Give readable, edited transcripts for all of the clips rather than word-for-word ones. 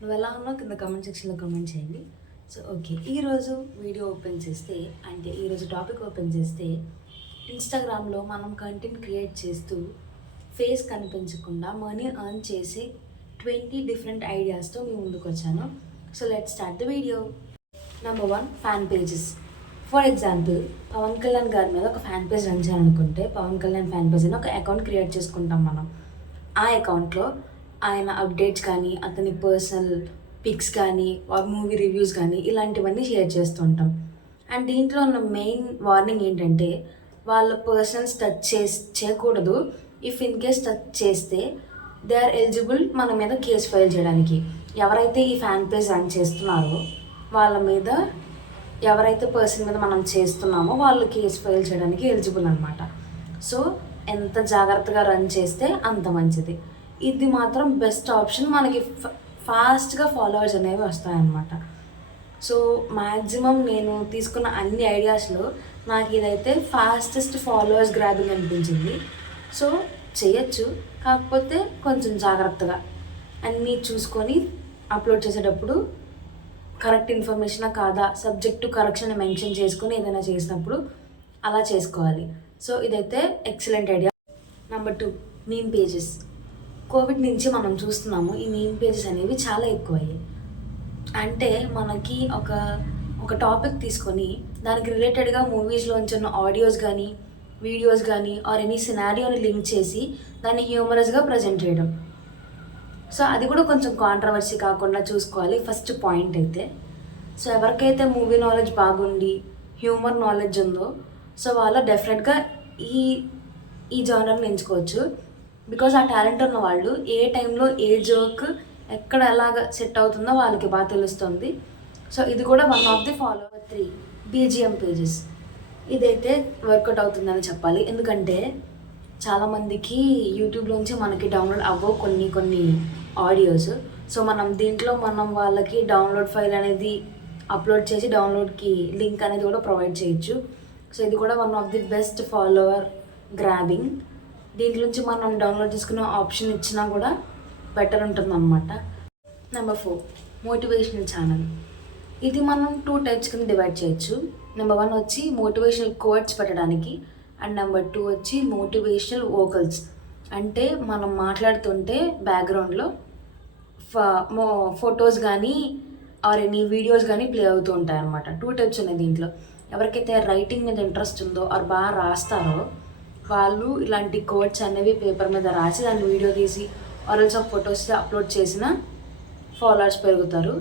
నువ్వు ఎలా ఉన్నావు కింద కామెంట్ సెక్షన్లో కామెంట్ చేయండి. సో ఓకే, ఈరోజు వీడియో ఓపెన్ చేస్తే అంటే ఈరోజు టాపిక్ ఓపెన్ చేస్తే ఇన్స్టాగ్రామ్లో మనం కంటెంట్ క్రియేట్ చేస్తూ ఫేస్ కనిపించకుండా మనీ ఎర్న్ చేసే 20 డిఫరెంట్ ఐడియాస్తో మీ ముందుకు వచ్చాను. So let's start the video. Number 1, fan pages. For example, Pawan Kalyan గారి మీద ఒక ఫ్యాన్ పేజ్ రన్ చేయాలనుకుంటే పవన్ కళ్యాణ్ ఫ్యాన్ పేజ్ అని ఒక అకౌంట్ క్రియేట్ చేసుకుంటాం మనం. ఆ అకౌంట్లో ఆయన అప్డేట్స్ కానీ, అతని పర్సనల్ పిక్స్ కానీ, మూవీ రివ్యూస్ కానీ ఇలాంటివన్నీ షేర్ చేస్తూ ఉంటాం. అండ్ దీంట్లో ఉన్న మెయిన్ వార్నింగ్ ఏంటంటే వాళ్ళ పర్సనల్స్ టచ్ చేయకూడదు. ఇఫ్ ఇన్ కేస్ టచ్ చేస్తే దే ఆర్ ఎలిజిబుల్ మన మీద కేసు ఫైల్ చేయడానికి. ఎవరైతే ఈ ఫ్యాన్ పేజ్ రన్ చేస్తున్నారో వాళ్ళ మీద, ఎవరైతే పర్సన్ మీద మనం చేస్తున్నామో వాళ్ళు కేసు ఫైల్ చేయడానికి ఎలిజిబుల్ అనమాట. సో ఎంత జాగ్రత్తగా రన్ చేస్తే అంత మంచిది. ఇది మాత్రం బెస్ట్ ఆప్షన్, మనకి ఫాస్ట్గా ఫాలోవర్స్ అనేవి వస్తాయన్నమాట. సో మ్యాక్సిమం నేను తీసుకున్న అన్ని ఐడియాస్లో నాకు ఇదైతే ఫాస్టెస్ట్ ఫాలోవర్స్ గ్రాబింగ్ అనిపించింది. సో చేయొచ్చు, కాకపోతే కొంచెం జాగ్రత్తగా అన్నీ చూసుకొని అప్లోడ్ చేసేటప్పుడు కరెక్ట్ ఇన్ఫర్మేషనా కాదా, సబ్జెక్టు కరెక్షన్ మెన్షన్ చేసుకొని ఏదైనా చేసినప్పుడు అలా చేసుకోవాలి. సో ఇదైతే excellent idea. Number 2, meme pages. Covid నుంచి మనం చూస్తున్నాము ఈ మీమ్ పేజెస్ అనేవి చాలా ఎక్కువయ్యాయి. అంటే మనకి ఒక టాపిక్ తీసుకొని దానికి రిలేటెడ్గా మూవీస్లోంచి ఉన్న ఆడియోస్ కానీ, వీడియోస్ కానీ ఆర్ ఎనీ సినారియోని లింక్ చేసి దాన్ని హ్యూమరస్గా ప్రజెంట్ చేయడం. సో అది కూడా కొంచెం కాంట్రవర్సీ కాకుండా చూసుకోవాలి ఫస్ట్ పాయింట్ అయితే. సో ఎవరికైతే మూవీ నాలెడ్జ్ బాగుండి హ్యూమర్ నాలెడ్జ్ ఉందో సో వాళ్ళు డెఫినెట్గా ఈ జానర్ని ఎంచుకోవచ్చు. బికాజ్ ఆ టాలెంట్ ఉన్న వాళ్ళు ఏ టైంలో ఏ జోక్ ఎక్కడ ఎలాగ సెట్ అవుతుందో వాళ్ళకి బాగా తెలుస్తుంది. సో ఇది కూడా one of the follower. 3, BGM pages. ఇదైతే వర్కౌట్ అవుతుందని చెప్పాలి. ఎందుకంటే చాలామందికి యూట్యూబ్లోంచి మనకి డౌన్లోడ్ అవ్వవు కొన్ని ఆడియోస్. సో మనం దీంట్లో వాళ్ళకి డౌన్లోడ్ ఫైల్ అనేది అప్లోడ్ చేసి డౌన్లోడ్కి లింక్ అనేది కూడా ప్రొవైడ్ చేయొచ్చు. సో ఇది కూడా one of the best follower grabbing. దీంట్లోంచి మనం డౌన్లోడ్ చేసుకునే ఆప్షన్ ఇచ్చినా కూడా బెటర్ ఉంటుందన్నమాట. Number 4, motivational channel. ఇది మనం 2 టైప్స్ కింద డివైడ్ చేయొచ్చు. నెంబర్ 1 వచ్చి మోటివేషనల్ కోట్స్ పెట్టడానికి, అండ్ నెంబర్ 2 వచ్చి మోటివేషనల్ వోకల్స్. అంటే మనం మాట్లాడుతుంటే బ్యాక్గ్రౌండ్లో ఫొటోస్ కానీ ఆర్ ఎనీ వీడియోస్ కానీ ప్లే అవుతూ ఉంటాయి అన్నమాట. 2 టైప్స్ ఉన్నాయి దీంట్లో. ఎవరికైతే రైటింగ్ మీద ఇంట్రెస్ట్ ఉందో ఆర్ బాగా రాస్తారో వాళ్ళు ఇలాంటి కోట్స్ అనేవి పేపర్ మీద రాసి దాన్ని వీడియో తీసి ఆర్ఎల్స్ ఆఫ్ ఫొటోస్ అప్లోడ్ చేసిన ఫాలోవర్స్ పెరుగుతారు.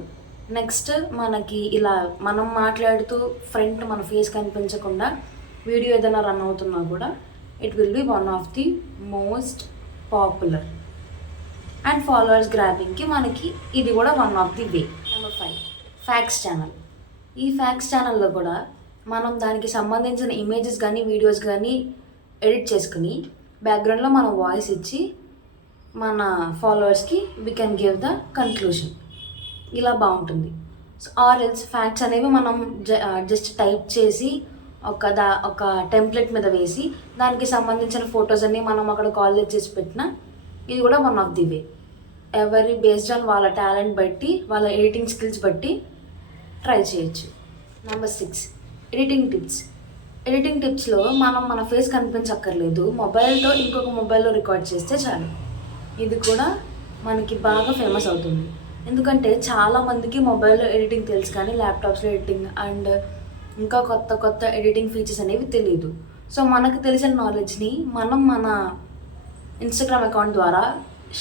నెక్స్ట్ మనకి ఇలా మనం మాట్లాడుతూ ఫ్రంట్ మన ఫేస్ కనిపించకుండా వీడియో ఏదైనా రన్ అవుతున్నా కూడా it will be one of the most popular. And followers గ్రాబింగ్కి మనకి ఇది కూడా one of the way. Number 5, facts channel. ఈ ఫ్యాక్స్ ఛానల్లో కూడా మనం దానికి సంబంధించిన ఇమేజెస్ కానీ వీడియోస్ కానీ ఎడిట్ చేసుకుని బ్యాక్గ్రౌండ్లో మనం వాయిస్ ఇచ్చి మన ఫాలోవర్స్కి we can give the conclusion. ఇలా బాగుంటుంది. ఆర్ ఎల్స్ ఫ్యాక్ట్స్ అనేవి మనం జస్ట్ టైప్ చేసి ఒక టెంప్లెట్ మీద వేసి దానికి సంబంధించిన ఫొటోస్ అన్నీ మనం అక్కడ కాలేజ్ చేసి పెట్టిన ఇది కూడా వన్ ఆఫ్ ది వే. ఎవరి బేస్డ్ ఆన్ వాళ్ళ టాలెంట్ బట్టి వాళ్ళ ఎడిటింగ్ స్కిల్స్ బట్టి ట్రై చేయొచ్చు. Number 6, editing tips. ఎడిటింగ్ టిప్స్లో మనం మన ఫేస్ కనిపించక్కర్లేదు, మొబైల్తో ఇంకొక మొబైల్లో రికార్డ్ చేస్తే చాలు. ఇది కూడా మనకి బాగా ఫేమస్ అవుతుంది. ఎందుకంటే చాలామందికి మొబైల్లో ఎడిటింగ్ తెలుసు కానీ ల్యాప్టాప్స్లో ఎడిటింగ్ అండ్ ఇంకా కొత్త ఎడిటింగ్ ఫీచర్స్ అనేవి తెలియదు. సో మనకు తెలిసిన నాలెడ్జ్ని మనం మన ఇన్స్టాగ్రామ్ అకౌంట్ ద్వారా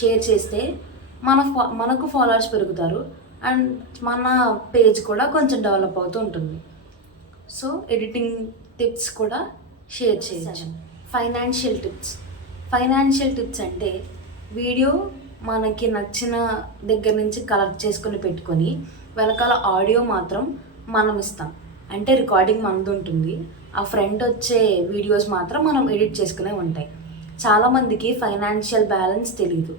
షేర్ చేస్తే మనకు ఫాలోవర్స్ పెరుగుతారు అండ్ మన పేజ్ కూడా కొంచెం డెవలప్ అవుతూ ఉంటుంది. సో ఎడిటింగ్ టిప్స్ కూడా షేర్ చేయొచ్చు. ఫైనాన్షియల్ టిప్స్ అంటే వీడియో మనకి నచ్చిన దగ్గర నుంచి కలెక్ట్ చేసుకొని పెట్టుకొని వెనకాల ఆడియో మాత్రం మనం ఇస్తాం. అంటే రికార్డింగ్ మనది ఉంటుంది, ఆ ఫ్రంట్ వచ్చే వీడియోస్ మాత్రం మనం ఎడిట్ చేసుకునే ఉంటాయి. చాలామందికి ఫైనాన్షియల్ బ్యాలెన్స్ తెలీదు,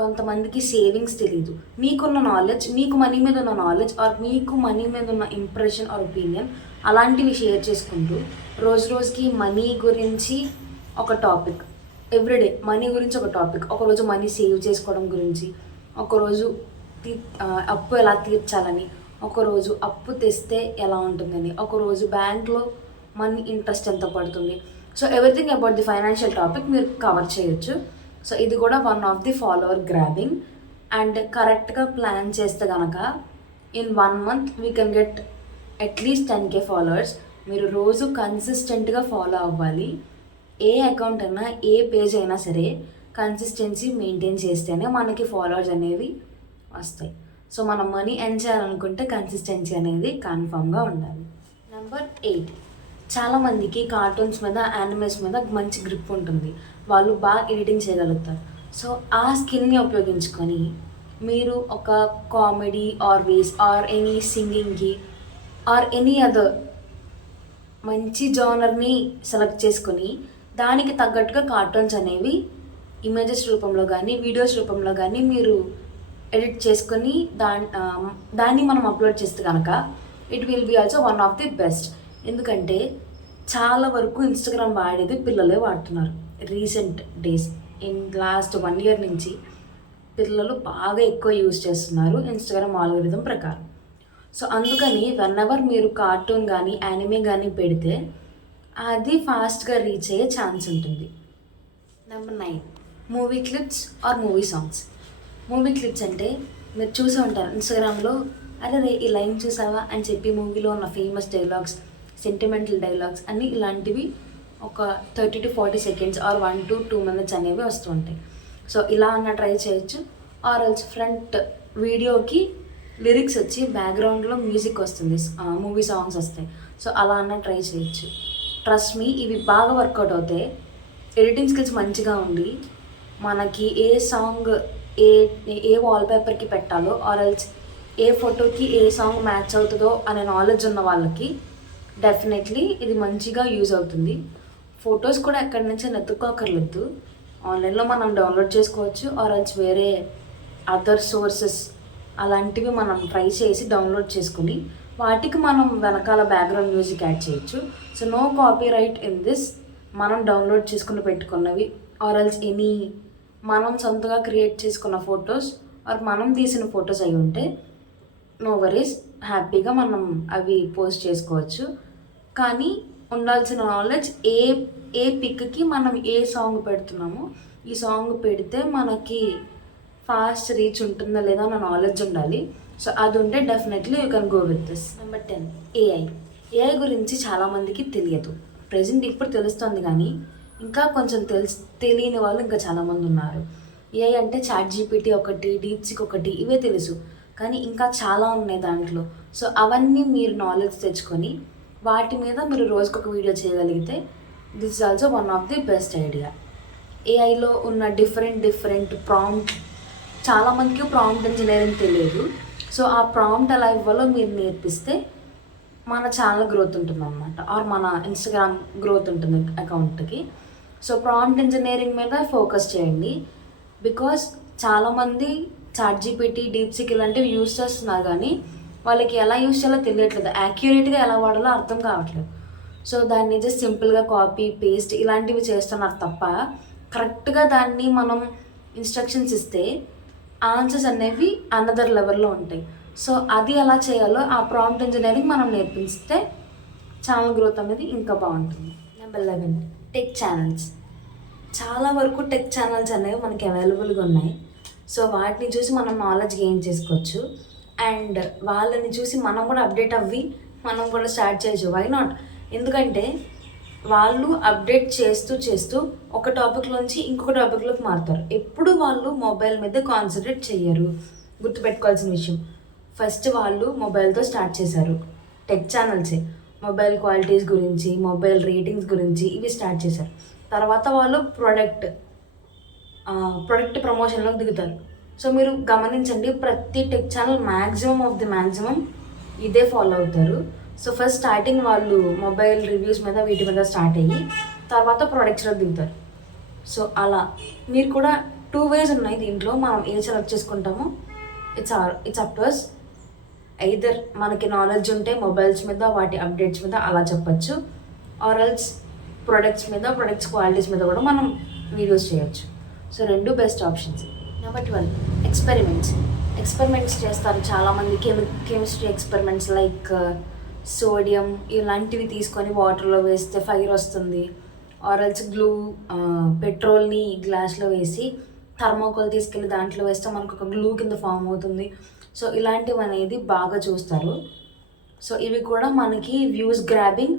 కొంతమందికి సేవింగ్స్ తెలీదు. మీకున్న నాలెడ్జ్, మీకు మనీ మీద ఉన్న నాలెడ్జ్ ఆర్ మీకు మనీ మీద ఉన్న ఇంప్రెషన్ ఆర్ ఒపీనియన్ అలాంటివి షేర్ చేసుకుంటూ రోజుకి మనీ గురించి ఒక టాపిక్, ఎవ్రీడే మనీ గురించి ఒక టాపిక్, ఒకరోజు మనీ సేవ్ చేసుకోవడం గురించి, ఒకరోజు అప్పు ఎలా తీర్చాలని, ఒకరోజు అప్పు తెస్తే ఎలా ఉంటుందని, ఒకరోజు బ్యాంక్లో మనీ ఇంట్రెస్ట్ ఎంత పడుతుంది. So everything about the financial topic మీరు కవర్ చేయొచ్చు. సో ఇది కూడా one of the follower grabbing. And కరెక్ట్గా ప్లాన్ చేస్తే కనుక in 1 month we can get at least 10K followers. మీరు రోజు కన్సిస్టెంట్గా ఫాలో అవ్వాలి. ఏ అకౌంట్ అయినా ఏ పేజ్ అయినా సరే కన్సిస్టెన్సీ మెయింటైన్ చేస్తేనే మనకి ఫాలోవర్స్ అనేవి వస్తాయి. సో మనం మనీ ఎర్న్ చేయాలనుకుంటే కన్సిస్టెన్సీ అనేది కన్ఫామ్గా ఉండాలి. నెంబర్ 8, చాలామందికి కార్టూన్స్ మీద, యానిమేస్ మీద మంచి గ్రిప్ ఉంటుంది. వాళ్ళు బాగా ఎడిటింగ్ చేయగలుగుతారు. సో ఆ స్కిల్ని ఉపయోగించుకొని మీరు ఒక కామెడీ ఆర్ వేస్ ఆర్ ఎనీ సింగింగ్కి ఆర్ ఎనీ అదర్ మంచి జానర్ని సెలెక్ట్ చేసుకొని దానికి తగ్గట్టుగా కార్టూన్స్ అనేవి ఇమేజెస్ రూపంలో కానీ వీడియోస్ రూపంలో కానీ మీరు ఎడిట్ చేసుకొని దాన్ని మనం అప్లోడ్ చేస్తే కనుక it will be also one of the best. ఎందుకంటే చాలా వరకు ఇన్స్టాగ్రామ్ వాడేది పిల్లలే వాడుతున్నారు. రీసెంట్ డేస్ లాస్ట్ 1 year నుంచి పిల్లలు బాగా ఎక్కువ యూజ్ చేస్తున్నారు ఇన్స్టాగ్రామ్ ఆల్గోరిథం ప్రకారం. సో అందుకని వెన్నెవర్ మీరు కార్టూన్ కానీ యానిమే కానీ పెడితే అది ఫాస్ట్గా రీచ్ అయ్యే ఛాన్స్ ఉంటుంది. Number 9, movie clips or movie songs. Movie clips అంటే మీరు చూసే ఉంటారు ఇన్స్టాగ్రామ్లో, అరే ఈ లైన్ చూసావా అని చెప్పి మూవీలో ఉన్న ఫేమస్ డైలాగ్స్, సెంటిమెంటల్ డైలాగ్స్ అన్నీ ఇలాంటివి ఒక 30 to 40 seconds are 1 to 2 minutes అనేవి వస్తూ ఉంటాయి. సో ఇలా అన్న ట్రై చేయొచ్చు. ఆర్ ఆల్సో ఫ్రంట్ వీడియోకి లిరిక్స్ వచ్చి బ్యాక్గ్రౌండ్లో మ్యూజిక్ వస్తుంది, మూవీ సాంగ్స్ వస్తాయి. సో అలా అన్న ట్రై చేయొచ్చు. ట్రస్ట్ మీ, ఇవి బాగా వర్కౌట్ అవుతాయి. ఎడిటింగ్ స్కిల్స్ మంచిగా ఉండి మనకి ఏ సాంగ్ ఏ వాల్పేపర్కి పెట్టాలో ఆర్ ఎల్స్ ఏ ఫోటోకి ఏ సాంగ్ మ్యాచ్ అవుతుందో అనే నాలెడ్జ్ ఉన్న వాళ్ళకి డెఫినెట్లీ ఇది మంచిగా యూజ్ అవుతుంది. ఫొటోస్ కూడా ఎక్కడి నుంచి నెత్తుకోకర్లేదు, ఆన్లైన్లో మనం డౌన్లోడ్ చేసుకోవచ్చు ఆర్ ఎల్స్ వేరే అదర్ సోర్సెస్ అలాంటివి మనం ట్రై చేసి డౌన్లోడ్ చేసుకుని వాటికి మనం వెనకాల బ్యాక్గ్రౌండ్ మ్యూజిక్ యాడ్ చేయొచ్చు. So no copyright in this. మనం డౌన్లోడ్ చేసుకుని పెట్టుకున్నవి ఆర్ ఎల్స్ ఎనీ మనం సొంతగా క్రియేట్ చేసుకున్న ఫొటోస్ ఆర్ మనం తీసిన ఫొటోస్ అయి ఉంటే నో వరీస్, హ్యాపీగా మనం అవి పోస్ట్ చేసుకోవచ్చు. కానీ ఉండాల్సిన నాలెడ్జ్ ఏ పిక్కి మనం ఏ సాంగ్ పెడుతున్నామో ఈ సాంగ్ పెడితే మనకి ఫాస్ట్ రీచ్ ఉంటుందా లేదా అన్న నాలెడ్జ్ ఉండాలి. సో అది ఉంటే definitely you can go with this. Number 10, AI గురించి చాలామందికి తెలియదు. ప్రజెంట్ ఇప్పుడు తెలుస్తుంది కానీ ఇంకా కొంచెం తెలియని వాళ్ళు ఇంకా చాలామంది ఉన్నారు. ఏఐ అంటే ChatGPT ఒకటి, DeepSeek ఒకటి, ఇవే తెలుసు. కానీ ఇంకా చాలా ఉన్నాయి దాంట్లో. సో అవన్నీ మీరు నాలెడ్జ్ తెచ్చుకొని వాటి మీద మీరు రోజుకొక వీడియో చేయగలిగితే this is also one of the best idea. ఏఐలో ఉన్న డిఫరెంట్ ప్రాంప్ట్, చాలామందికి ప్రాంప్ట్ ఇంజనీరింగ్ తెలియదు. సో ఆ ప్రాంప్ట్ ఎలా ఇవ్వాలో మీరు నేర్పిస్తే మన ఛానల్ గ్రోత్ ఉంటుంది అనమాట, ఆర్ మన ఇన్స్టాగ్రామ్ గ్రోత్ ఉంటుంది అకౌంట్కి. సో ప్రాంప్ట్ ఇంజనీరింగ్ మీద ఫోకస్ చేయండి. బికాస్ చాలామంది ChatGPT, DeepSeek ఇలాంటివి యూజ్ చేస్తున్నారు కానీ వాళ్ళకి ఎలా యూజ్ చేయాలో తెలియట్లేదు, యాక్యురేట్గా ఎలా వాడాలో అర్థం కావట్లేదు. సో దాన్ని జస్ట్ సింపుల్గా కాపీ పేస్ట్ ఇలాంటివి చేస్తున్నారు తప్ప కరెక్ట్గా దాన్ని మనం ఇన్స్ట్రక్షన్స్ ఇస్తే ఆన్సర్స్ అనేవి అనదర్ లెవెల్లో ఉంటాయి. సో అది ఎలా చేయాలో ఆ ప్రాంప్ట్ ఇంజనీరింగ్ మనం నేర్పిస్తే ఛానల్ గ్రోత్ అనేది ఇంకా బాగుంటుంది. Number 11, tech channels. చాలా వరకు టెక్ ఛానల్స్ అనేవి మనకి అవైలబుల్గా ఉన్నాయి. సో వాటిని చూసి మనం నాలెడ్జ్ గెయిన్ చేసుకోవచ్చు. అండ్ వాళ్ళని చూసి మనం కూడా అప్డేట్ అవ్వి మనం కూడా స్టార్ట్ చేయొచ్చు. Why not? ఎందుకంటే వాళ్ళు అప్డేట్ చేస్తూ ఒక టాపిక్లోంచి ఇంకొక టాపిక్లోకి మారుతారు. ఎప్పుడు వాళ్ళు మొబైల్ మీద కాన్సన్ట్రేట్ చెయ్యరు. గుర్తుపెట్టుకోవాల్సిన విషయం, ఫస్ట్ వాళ్ళు మొబైల్తో స్టార్ట్ చేశారు. టెక్ ఛానల్సే మొబైల్ క్వాలిటీస్ గురించి, మొబైల్ రేటింగ్స్ గురించి ఇవి స్టార్ట్ చేశారు. తర్వాత వాళ్ళు ప్రొడక్ట్ ప్రమోషన్లోకి దిగుతారు. సో మీరు గమనించండి, ప్రతి టెక్ ఛానల్ మ్యాక్సిమం ఇదే ఫాలో అవుతారు. సో ఫస్ట్ స్టార్టింగ్ వాళ్ళు మొబైల్ రివ్యూస్ మీద వీటి మీద స్టార్ట్ అయ్యి తర్వాత ప్రొడక్ట్స్లో దిగుతారు. సో అలా మీరు కూడా 2 ways ఉన్నాయి దీంట్లో. మనం ఏ సెలెక్ట్ చేసుకుంటామో it's up to us. Either మనకి నాలెడ్జ్ ఉంటే మొబైల్స్ మీద వాటి అప్డేట్స్ మీద అలా చెప్పచ్చు, ఆర్ ఎల్స్ ప్రొడక్ట్స్ క్వాలిటీస్ మీద కూడా మనం వీడియోస్ చేయొచ్చు. So 2 best options. Number 12, experiments. Experiments చేస్తారు చాలామంది, కెమిస్ట్రీ ఎక్స్పెరిమెంట్స్ లైక్ సోడియం ఇలాంటివి తీసుకొని వాటర్లో వేస్తే ఫైర్ వస్తుంది, ఆరల్స్ గ్లూ పెట్రోల్ని గ్లాస్లో వేసి థర్మోకోల్ తీసుకెళ్ళి దాంట్లో వేస్తే మనకు ఒక గ్లూ కింద ఫామ్ అవుతుంది. సో ఇలాంటివి అనేది బాగా చూస్తారు. సో ఇవి కూడా మనకి views grabbing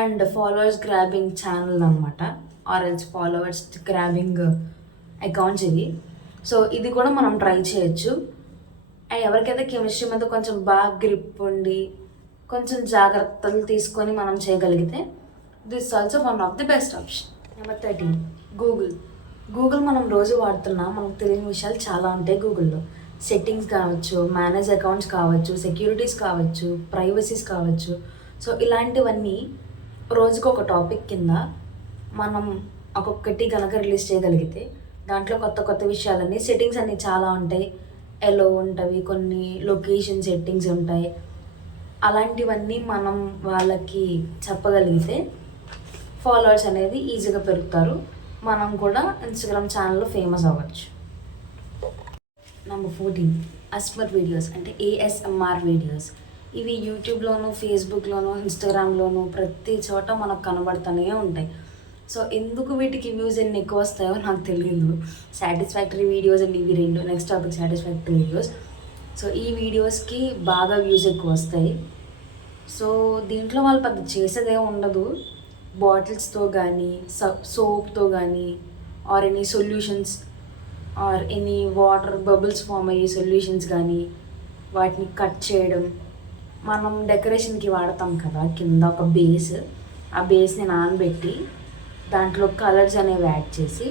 and followers grabbing channel అనమాట, ఆర్ఎల్స్ ఫాలోవర్స్ గ్రాబింగ్ అకౌంట్స్ ఇవి. సో ఇది కూడా మనం ట్రై చేయొచ్చు. అండ్ ఎవరికైతే కెమిస్ట్రీ మీద కొంచెం బాగా గ్రిప్ ఉండి కొంచెం జాగ్రత్తలు తీసుకొని మనం చేయగలిగితే this also one of the best option. Number 13 Google మనం రోజు వాడుతున్నా మనకు తెలియని విషయాలు చాలా ఉంటాయి గూగుల్లో. సెట్టింగ్స్ కావచ్చు, మేనేజ్ అకౌంట్స్ కావచ్చు, సెక్యూరిటీస్ కావచ్చు, ప్రైవసీస్ కావచ్చు. సో ఇలాంటివన్నీ రోజుకు ఒక టాపిక్ కింద మనం ఒక్కొక్కటి కనుక రిలీజ్ చేయగలిగితే దాంట్లో కొత్త కొత్త విషయాలన్నీ సెట్టింగ్స్ అన్నీ చాలా ఉంటాయి. ఎలో ఉంటవి, కొన్ని లొకేషన్ సెట్టింగ్స్ ఉంటాయి. అలాంటివన్నీ మనం వాళ్ళకి చెప్పగలిగితే ఫాలోవర్స్ అనేది ఈజీగా పెరుగుతారు, మనం కూడా ఇన్స్టాగ్రామ్ ఛానల్లో ఫేమస్ అవ్వచ్చు. నెంబర్ 14 అస్మర్ వీడియోస్ అంటే ఏఎస్ఎంఆర్ వీడియోస్. ఇవి యూట్యూబ్లోను, ఫేస్బుక్లోను, ఇన్స్టాగ్రామ్లోను ప్రతి చోట మనకు కనబడుతూనే ఉంటాయి. సో ఎందుకు వీటికి వ్యూస్ ఎన్ని ఎక్కువ వస్తాయో నాకు తెలియదు. సాటిస్ఫాక్టరీ వీడియోస్ అండ్ ఇవి రెండు. Next topic satisfactory videos. So ఈ వీడియోస్కి బాగా వ్యూస్ ఎక్కువ వస్తాయి. సో దీంట్లో వాళ్ళు పెద్ద చేసేదే ఉండదు. బాటిల్స్తో కానీ, సోప్తో కానీ, or any solutions or any water bubbles form అయ్యే సొల్యూషన్స్ కానీ వాటిని కట్ చేయడం. మనం డెకరేషన్కి వాడతాం కదా కింద ఒక బేస్, ఆ బేస్ని నానబెట్టి దాంట్లో కలర్స్ అనేవి యాడ్ చేసి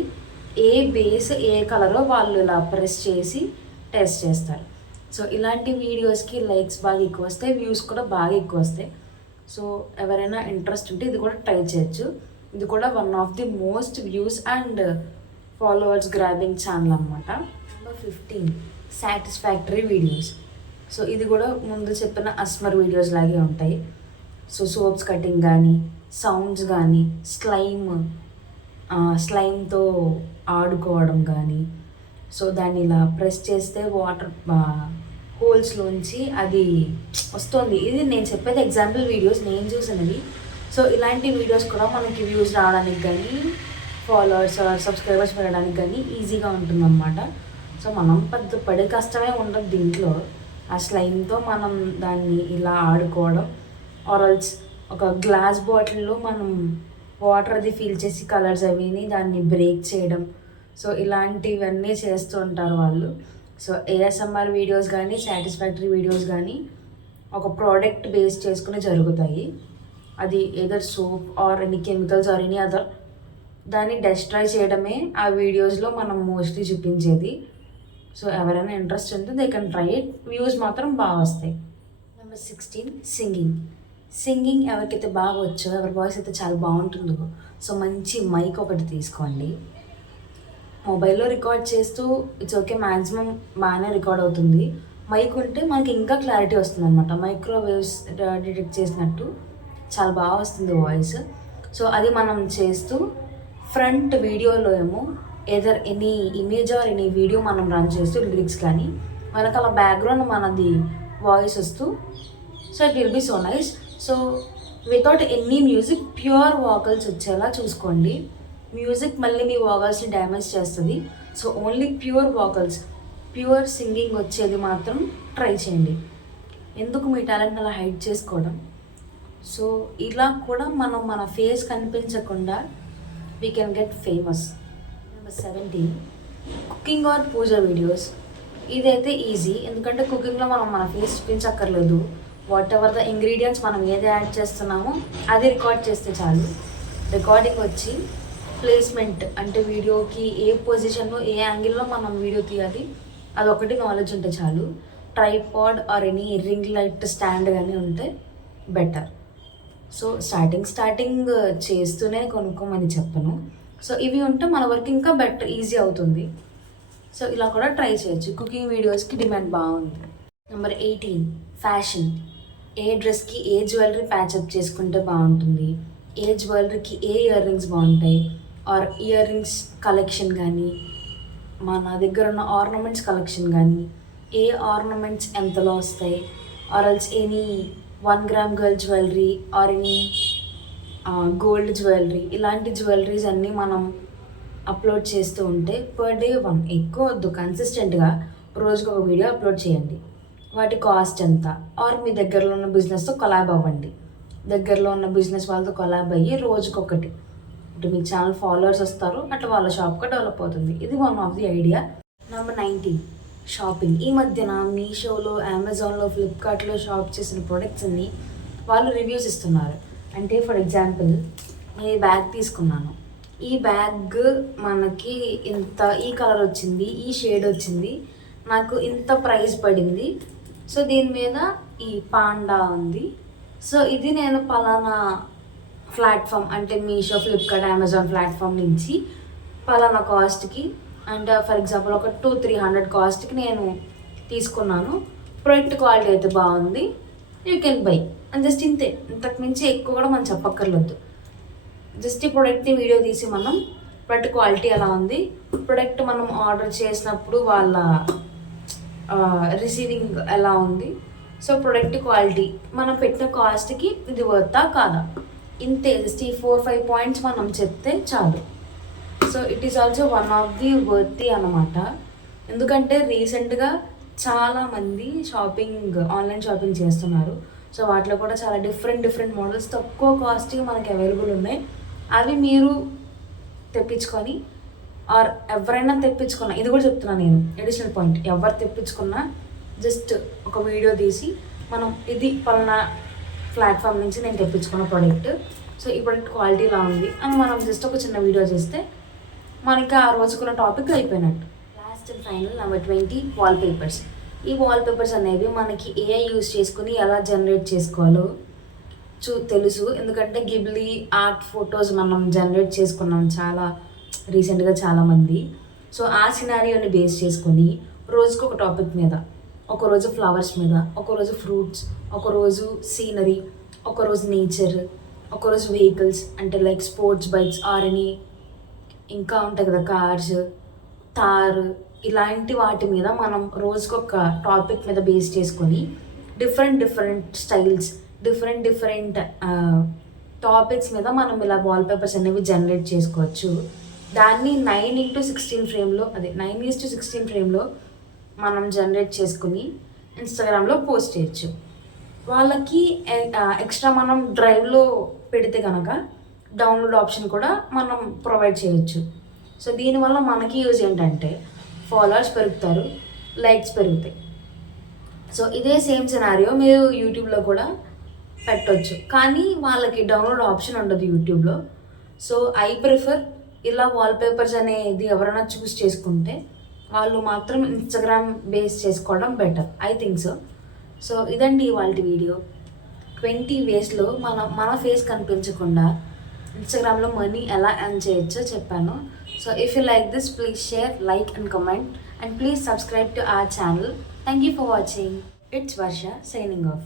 ఏ బేస్ ఏ కలరో వాళ్ళు ఇలా ప్రెస్ చేసి టెస్ట్ చేస్తారు. సో ఇలాంటి వీడియోస్కి లైక్స్ బాగా ఎక్కువ వస్తాయి, వ్యూస్ కూడా బాగా ఎక్కువ వస్తాయి. సో ఎవరైనా ఇంట్రెస్ట్ ఉంటే ఇది కూడా ట్రై చేయొచ్చు. ఇది కూడా one of the most views and followers grabbing channel అనమాట. Number 15 satisfactory videos. సో ఇది కూడా ముందు చెప్పిన అస్మర్ వీడియోస్ లాగే ఉంటాయి. సో సోప్స్ కటింగ్ కానీ, సౌండ్స్ కానీ, స్లైమ్తో ఆడుకోవడం కానీ, సో దాన్ని ఇలా ప్రెస్ చేస్తే వాటర్ హోల్స్లోంచి అది వస్తుంది. ఇది నేను చెప్పేది ఎగ్జాంపుల్ వీడియోస్, నేను చూసినవి. సో ఇలాంటి వీడియోస్ కూడా మనకి వ్యూస్ రావడానికి కానీ, ఫాలోవర్స్ సబ్స్క్రైబర్స్ పెరగడానికి కానీ ఈజీగా ఉంటుందన్నమాట. సో మనం పెద్ద పడే కష్టమే ఉండదు దీంట్లో. ఆ స్లైమ్తో మనం దాన్ని ఇలా ఆడుకోవడం, ఆరల్స్ ఒక గ్లాస్ బాటిల్లో మనం వాటర్ అది ఫిల్ చేసి కలర్స్ అవిని దాన్ని బ్రేక్ చేయడం. సో ఇలాంటివన్నీ చేస్తూ ఉంటారు వాళ్ళు. సో ఏఎస్ఎంఆర్ వీడియోస్ కానీ, సాటిస్ఫాక్టరీ వీడియోస్ కానీ ఒక ప్రోడక్ట్ బేస్ చేసుకుని జరుగుతాయి. అది either soap or any chemicals are any other, దాన్ని డెస్ట్రాయ్ చేయడమే ఆ వీడియోస్లో మనం మోస్ట్లీ చూపించేది. సో ఎవరైనా ఇంట్రెస్ట్ ఉంటే they can try it. Views మాత్రం బాగా వస్తాయి. నెంబర్ 16 సింగింగ్ ఎవరికైతే బాగా వచ్చో, ఎవరి వాయిస్ అయితే చాలా బాగుంటుందో, సో మంచి మైక్ ఒకటి తీసుకోండి. మొబైల్లో రికార్డ్ చేస్తూ ఇట్స్ ఓకే, మ్యాక్సిమం బాగానే రికార్డ్ అవుతుంది. మైక్ ఉంటే మనకి ఇంకా క్లారిటీ వస్తుంది అనమాట. మైక్రోవేవ్స్ డిటెక్ట్ చేసినట్టు చాలా బాగా వస్తుంది వాయిస్. సో అది మనం చేస్తూ ఫ్రంట్ వీడియోలో ఏమో either any image or any video మనం రన్ చేస్తూ లిరిక్స్ కానీ వెనకాల బ్యాక్గ్రౌండ్ మనది వాయిస్ వస్తూ, so it will be so nice. So without any music pure vocals వచ్చేలా చూసుకోండి. మ్యూజిక్ మళ్ళీ మీ వాకల్స్ని డ్యామేజ్ చేస్తుంది. So only pure vocals, pure singing వచ్చేది మాత్రం ట్రై చేయండి. ఎందుకు మీ టాలెంట్ అలా హైడ్ చేసుకోవడం? సో ఇలా కూడా మనం మన ఫేస్ కనిపించకుండా we can get famous. Number 17 cooking are puja videos. ఇదైతే ఈజీ, ఎందుకంటే కుకింగ్లో మనం మన ఫేస్ చూపించక్కర్లేదు. వాట్ ఎవర్ ద ఇంగ్రీడియంట్స్ మనం ఏది యాడ్ చేస్తున్నామో అది రికార్డ్ చేస్తే చాలు. రికార్డింగ్ వచ్చి ప్లేస్మెంట్ అంటే వీడియోకి ఏ పొజిషన్లో ఏ యాంగిల్లో మనం వీడియో తీయాలి అదొకటి నాలెడ్జ్ ఉంటే చాలు. Tripod or any ring light stand కానీ ఉంటే బెటర్. సో స్టార్టింగ్ చేస్తూనే కొనుక్కోమని చెప్పను. సో ఇవి ఉంటే మన వర్క్ ఇంకా బెటర్, ఈజీ అవుతుంది. సో ఇలా కూడా ట్రై చేయొచ్చు. కుకింగ్ వీడియోస్కి డిమాండ్ బాగుంది. Number 18 fashion. ఏ డ్రెస్కి ఏ జ్యువెలరీ ప్యాచప్ చేసుకుంటే బాగుంటుంది, ఏ జ్యువెలరీకి ఏ ఇయర్ రింగ్స్ బాగుంటాయి, ఆర్ ఇయర్ రింగ్స్ కలెక్షన్ కానీ, మన దగ్గర ఉన్న ఆర్నమెంట్స్ కలెక్షన్ కానీ, ఏ ఆర్నమెంట్స్ ఎంతలో వస్తాయి, or else any 1 gram girl jewellery or any gold jewellery, ఇలాంటి జ్యువెలరీస్ అన్నీ మనం అప్లోడ్ చేస్తూ ఉంటే పర్ డే 1 ఎక్కువ వద్దు, కన్సిస్టెంట్గా రోజుకు ఒక వీడియో అప్లోడ్ చేయండి. వాటి కాస్ట్ ఎంత, ఆర్ మీ దగ్గరలో ఉన్న బిజినెస్తో కొలాబ్ అవ్వండి. దగ్గరలో ఉన్న బిజినెస్ వాళ్ళతో కొలాబ్ అయ్యి రోజుకొకటి, ఇటు మీ ఛానల్ ఫాలోవర్స్ వస్తారు, అట్లా వాళ్ళ షాప్గా డెవలప్ అవుతుంది. ఇది one of the idea. Number 19, shopping. ఈ మధ్యన మీషోలో, అమెజాన్లో, ఫ్లిప్కార్ట్లో షాప్ చేసిన ప్రొడక్ట్స్ని వాళ్ళు రివ్యూస్ ఇస్తున్నారు. అంటే ఫర్ ఎగ్జాంపుల్, నేను ఈ బ్యాగ్ తీసుకున్నాను, ఈ బ్యాగ్ మనకి ఇంత, ఈ కలర్ వచ్చింది, ఈ షేడ్ వచ్చింది, నాకు ఇంత ప్రైస్ పడింది, సో దీని మీద ఈ పాండా ఉంది, సో ఇది నేను పలానా ప్లాట్ఫామ్ అంటే మీషో, ఫ్లిప్కార్ట్, అమెజాన్ ప్లాట్ఫామ్ నుంచి పలానా కాస్ట్కి, అంటే ఫర్ ఎగ్జాంపుల్ ఒక 200-300 కాస్ట్కి నేను తీసుకున్నాను, ప్రొడక్ట్ క్వాలిటీ అయితే బాగుంది, యూ కెన్ బై అని. జస్ట్ ఇంతే, ఇంతకు మించి ఎక్కువ కూడా మనం చెప్పక్కర్లేదు. జస్ట్ ఈ ప్రోడక్ట్ని వీడియో తీసి మనం ప్రొడక్ట్ క్వాలిటీ ఎలా ఉంది, ప్రొడక్ట్ మనం ఆర్డర్ చేసినప్పుడు వాళ్ళ రిసీవింగ్ ఎలా ఉంది, సో ప్రొడక్ట్ క్వాలిటీ మనం పెట్టిన కాస్ట్కి ఇది వర్తా కాదా, ఇంతే. జస్ట్ ఈ 4-5 పాయింట్స్ మనం చెప్తే చాలు. So it is also one of the worthy అనమాట. ఎందుకంటే రీసెంట్గా చాలామంది ఆన్లైన్ షాపింగ్ చేస్తున్నారు. సో వాటిలో కూడా చాలా డిఫరెంట్ మోడల్స్ తక్కువ కాస్ట్కి మనకి అవైలబుల్ ఉన్నాయి. అవి మీరు తెప్పించుకొని, ఆర్ ఎవరైనా తెప్పించుకున్నా, ఇది కూడా చెప్తున్నాను నేను, అడిషనల్ పాయింట్, ఎవరు తెప్పించుకున్నా జస్ట్ ఒక వీడియో తీసి మనం ఇది పలానా ప్లాట్ఫామ్ నుంచి నేను తెప్పించుకున్న ప్రోడక్ట్, సో ఈ ప్రోడక్ట్ క్వాలిటీ ఇలా ఉంది అని మనం జస్ట్ ఒక చిన్న వీడియో చేస్తే మనకి ఆ రోజుకున్న టాపిక్ అయిపోయినట్టు. Last and final number 20, wallpapers. ఈ వాల్పేపర్స్ అనేవి మనకి ఏఐ యూజ్ చేసుకుని ఎలా జనరేట్ చేసుకోవాలో తెలుసు. ఎందుకంటే గిబ్లీ ఆర్ట్ ఫొటోస్ మనం జనరేట్ చేసుకున్నాం చాలా రీసెంట్గా చాలామంది. సో ఆ సినారియోని బేస్ చేసుకొని రోజుకు ఒక టాపిక్ మీద, ఒకరోజు ఫ్లవర్స్ మీద, ఒకరోజు ఫ్రూట్స్, ఒకరోజు సీనరీ, ఒకరోజు నేచర్, ఒకరోజు వెహికల్స్ అంటే like sports bikes or any ఇంకా ఉంటాయి కదా కార్స్, థార్, ఇలాంటి వాటి మీద మనం రోజుకొక టాపిక్ మీద బేస్ చేసుకొని డిఫరెంట్ స్టైల్స్, డిఫరెంట్ టాపిక్స్ మీద మనం ఇలా వాల్పేపర్స్ అనేవి జనరేట్ చేసుకోవచ్చు. దాన్ని 9:16 ఫ్రేమ్లో, అదే 9:16 ఫ్రేమ్లో మనం జనరేట్ చేసుకుని ఇన్స్టాగ్రామ్లో పోస్ట్ చేయొచ్చు. వాళ్ళకి ఎక్స్ట్రా మనం డ్రైవ్లో పెడితే కనుక డౌన్లోడ్ ఆప్షన్ కూడా మనం ప్రొవైడ్ చేయొచ్చు. సో దీనివల్ల మనకి యూజ్ ఏంటంటే ఫాలోవర్స్ పెరుగుతారు, లైక్స్ పెరుగుతాయి. సో ఇదే సేమ్ సినారియో మీరు యూట్యూబ్లో కూడా పెట్టవచ్చు, కానీ వాళ్ళకి డౌన్లోడ్ ఆప్షన్ ఉండదు యూట్యూబ్లో. సో ఐ ప్రిఫర్ ఇలా వాల్పేపర్స్ అనేది ఎవరైనా చూస్ చేసుకుంటే వాళ్ళు మాత్రం ఇన్స్టాగ్రామ్ బేస్ చేసుకోవడం better, I think so. So ఇదండి ఇవాళ వీడియో. 20 వేస్లో మన ఫేస్ కనిపించకుండా ఇన్స్టాగ్రామ్లో మనీ ఎలా ఎర్న్ చేయొచ్చో చెప్పాను. So if you like this, please share, like and comment, and please subscribe to our channel. Thank you for watching. It's Varsha signing off.